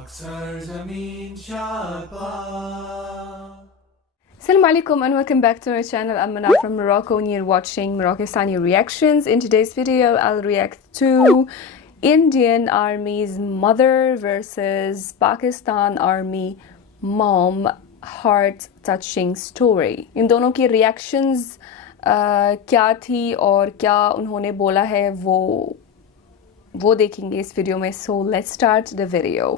Assalamu alaikum and welcome back to my channel. I'm Manar from Morocco and you're watching Morokistani reactions. In today's video, I'll react to Indian Army's mother versus Pakistan Army mom heart-touching story. ان دونوں کی reactions کیا تھی اور کیا انہوں نے بولا ہے وہ دیکھیں گے اس ویڈیو میں. So let's start the video.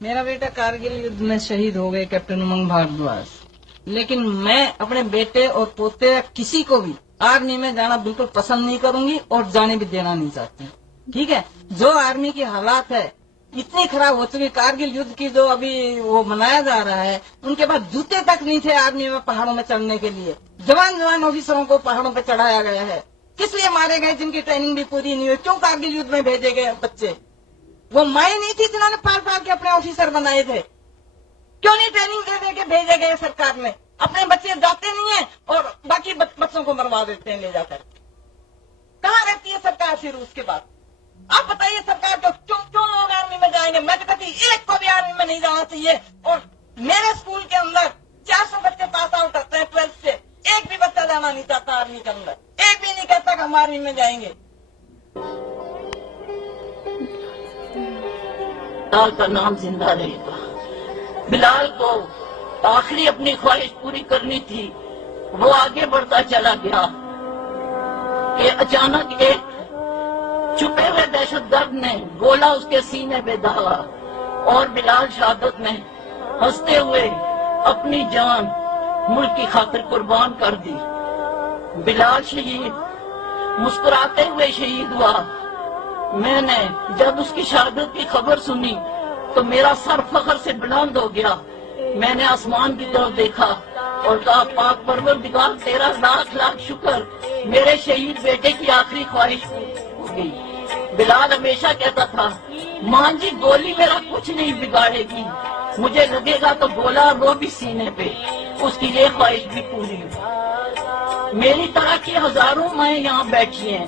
میرا بیٹا کارگل یدھ میں شہید ہو گئے کیپٹن امنگ بھاردواج، لیکن میں اپنے بیٹے اور پوتے کسی کو بھی آرمی میں جانا بالکل پسند نہیں کروں گی اور جانے بھی دینا نہیں چاہتی. ٹھیک ہے، جو آرمی کی حالات ہے اتنی خراب ہو چکی. کارگل یدھ کی جو ابھی وہ منایا جا رہا ہے، ان کے پاس جوتے تک نہیں تھے آرمی میں پہاڑوں میں چڑھنے کے لیے. جوان آفیسروں کو پہاڑوں پہ چڑھایا گیا ہے. کس لیے مارے گئے جن کی ٹریننگ بھی پوری نہیں ہوئی؟ کیوں کارگل یدھ میں بھیجے گئے بچے؟ وہ مائیں نہیں تھی جنہوں نے پال کے اپنے آفیسر بنائے تھے؟ کیوں نہیں ٹریننگ دے کے بھیجے گئے سرکار نے؟ اپنے بچے جاتے نہیں ہیں اور باقی بچوں کو مروا دیتے ہیں لے جا کر. کہاں رہتی ہے سرکار پھر اس کے بعد؟ آپ بتائیے سرکار کو کیوں لوگ آرمی میں جائیں گے؟ میں تو کہتی ایک کو بھی آرمی میں نہیں جانا چاہیے. اور میرے اسکول کے اندر 400 بچے پاس آؤٹ کرتے ہیں 12 سے، ایک بھی بچہ جانا نہیں چاہتا آرمی کے اندر. ایک بھی نہیں کہتا کہ ہم آرمی میں جائیں گے. بلال کا نام زندہ رہے گا. بلال کو آخری اپنی خواہش پوری کرنی تھی. وہ آگے بڑھتا چلا گیا کہ اچانک ایک چھپے ہوئے دہشت گرد نے گولا اس کے سینے پہ ڈالا اور بلال شہادت میں ہنستے ہوئے اپنی جان ملک کی خاطر قربان کر دی. بلال شہید مسکراتے ہوئے شہید ہوا. میں نے جب اس کی شہادت کی خبر سنی تو میرا سر فخر سے بلند ہو گیا. میں نے آسمان کی طرف دیکھا اور کہا پاک پروردگار تیرا لاکھ لاکھ شکر، میرے شہید بیٹے کی آخری خواہش ہو گئی. بلال ہمیشہ کہتا تھا ماں جی گولی میرا کچھ نہیں بگاڑے گی، مجھے لگے گا تو گولا وہ بھی سینے پہ. اس کی یہ خواہش بھی پوری ہوئی. میری طرح کی ہزاروں مائیں یہاں بیٹھی ہیں.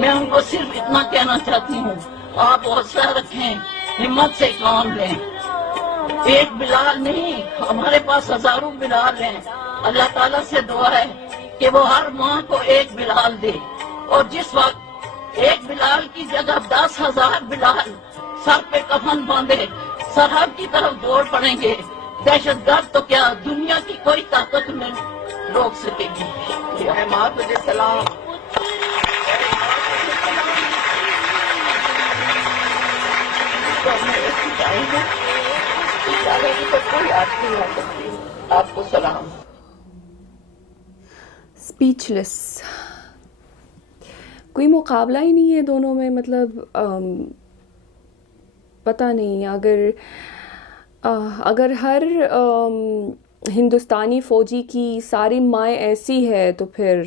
میں ان کو صرف اتنا کہنا چاہتی ہوں، آپ حوصلہ رکھیں، ہمت سے کام لیں. ایک بلال نہیں، ہمارے پاس ہزاروں بلال ہیں. اللہ تعالیٰ سے دعا ہے کہ وہ ہر ماں کو ایک بلال دے، اور جس وقت ایک بلال کی جگہ 10,000 بلال سر پہ کفن باندھے سرحد کی طرف دوڑ پڑیں گے، دہشت گرد تو کیا دنیا کی کوئی طاقت میں روک سکے گی. اے ماں تجھے سلام. آپ کو سلام. اسپیچلیس. کوئی مقابلہ ہی نہیں ہے دونوں میں. مطلب پتہ نہیں، اگر ہر ہندوستانی فوجی کی ساری مائیں ایسی ہے تو پھر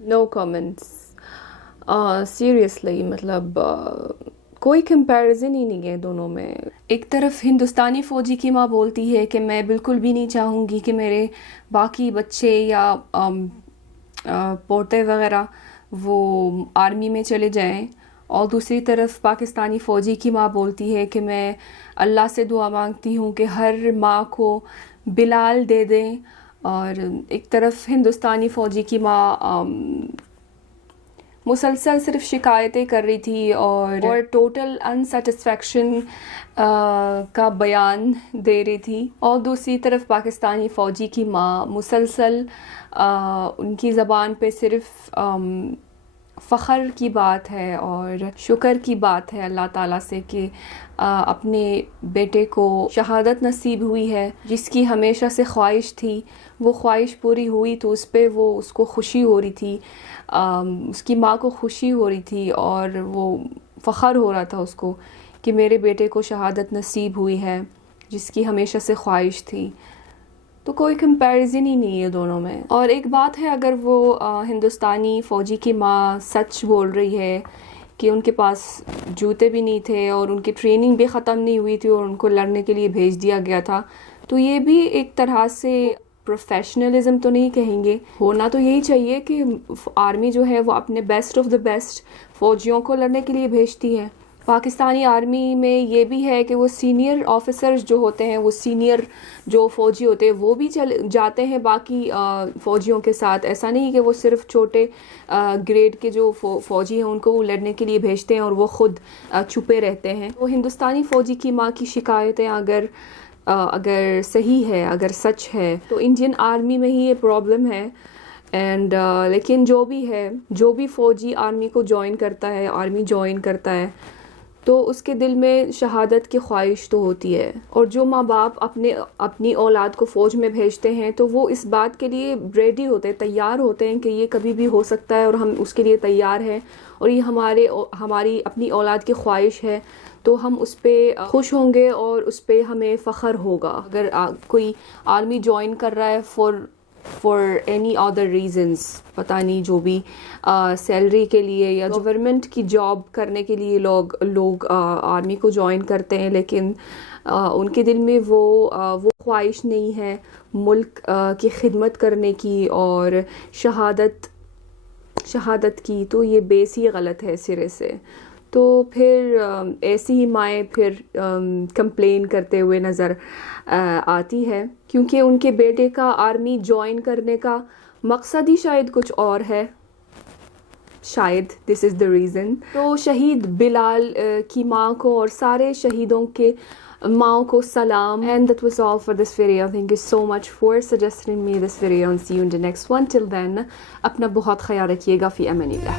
نو کامنٹس. سیریسلی مطلب کوئی کمپیریزن ہی نہیں ہے دونوں میں. ایک طرف ہندوستانی فوجی کی ماں بولتی ہے کہ میں بالکل بھی نہیں چاہوں گی کہ میرے باقی بچے یا پوتے وغیرہ وہ آرمی میں چلے جائیں، اور دوسری طرف پاکستانی فوجی کی ماں بولتی ہے کہ میں اللہ سے دعا مانگتی ہوں کہ ہر ماں کو بلال دے دیں. اور ایک طرف ہندوستانی فوجی کی ماں مسلسل صرف شکایتیں کر رہی تھی اور ٹوٹل انسیٹسفیکشن کا بیان دے رہی تھی، اور دوسری طرف پاکستانی فوجی کی ماں مسلسل ان کی زبان پہ صرف فخر کی بات ہے اور شکر کی بات ہے اللہ تعالیٰ سے کہ اپنے بیٹے کو شہادت نصیب ہوئی ہے جس کی ہمیشہ سے خواہش تھی. وہ خواہش پوری ہوئی تو اس پہ اس کو خوشی ہو رہی تھی، اس کی ماں کو خوشی ہو رہی تھی اور وہ فخر ہو رہا تھا اس کو کہ میرے بیٹے کو شہادت نصیب ہوئی ہے جس کی ہمیشہ سے خواہش تھی. تو کوئی کمپیریزن ہی نہیں ہے دونوں میں. اور ایک بات ہے، اگر وہ ہندوستانی فوجی کی ماں سچ بول رہی ہے کہ ان کے پاس جوتے بھی نہیں تھے اور ان کی ٹریننگ بھی ختم نہیں ہوئی تھی اور ان کو لڑنے کے لیے بھیج دیا گیا تھا، تو یہ بھی ایک طرح سے پروفیشنلزم تو نہیں کہیں گے, ہونا تو یہی چاہیے کہ آرمی جو ہے وہ اپنے بیسٹ آف دا بیسٹ فوجیوں کو لڑنے کے لیے بھیجتی ہے. پاکستانی آرمی میں یہ بھی ہے کہ وہ سینئر آفیسرز جو ہوتے ہیں, وہ سینئر جو فوجی ہوتے ہیں وہ بھی جاتے ہیں باقی فوجیوں کے ساتھ. ایسا نہیں کہ وہ صرف چھوٹے گریڈ کے جو فوجی ہیں ان کو وہ لڑنے کے لیے بھیجتے ہیں اور وہ خود چھپے رہتے ہیں. وہ ہندوستانی فوجی کی ماں کی شکایتیں اگر صحیح ہے, اگر سچ ہے, تو انڈین آرمی میں ہی یہ پرابلم ہے. اینڈ لیکن جو بھی ہے, جو بھی فوجی آرمی کو جوائن کرتا ہے, آرمی جوائن کرتا ہے, تو اس کے دل میں شہادت کی خواہش تو ہوتی ہے. اور جو ماں باپ اپنی اولاد کو فوج میں بھیجتے ہیں تو وہ اس بات کے لیے ریڈی ہوتے ہیں, تیار ہوتے ہیں کہ یہ کبھی بھی ہو سکتا ہے اور ہم اس کے لیے تیار ہیں, اور یہ ہماری اپنی اولاد کی خواہش ہے, تو ہم اس پہ خوش ہوں گے اور اس پہ ہمیں فخر ہوگا. اگر کوئی آرمی جوائن کر رہا ہے فار اینی ادر ریزنس, پتہ نہیں, جو بھی سیلری کے لیے یا گورنمنٹ کی جاب کرنے کے لیے لوگ آرمی کو جوائن کرتے ہیں, لیکن ان کے دل میں وہ خواہش نہیں ہے ملک کی خدمت کرنے کی اور شہادت کی, تو یہ بیس ہی غلط ہے سرے سے. تو پھر ایسی ہی مائیں پھر کمپلین کرتے ہوئے نظر آتی ہے, کیونکہ ان کے بیٹے کا آرمی جوائن کرنے کا مقصد ہی شاید کچھ اور ہے, شاید دس از دا ریزن. تو شہید بلال کی ماں کو اور سارے شہیدوں کے ماؤں کو سلام. And that was all for this video. Thank you so much for suggesting me this video and see you in the next one. Till then, اپنا بہت خیال رکھیے گا. فی امان اللہ.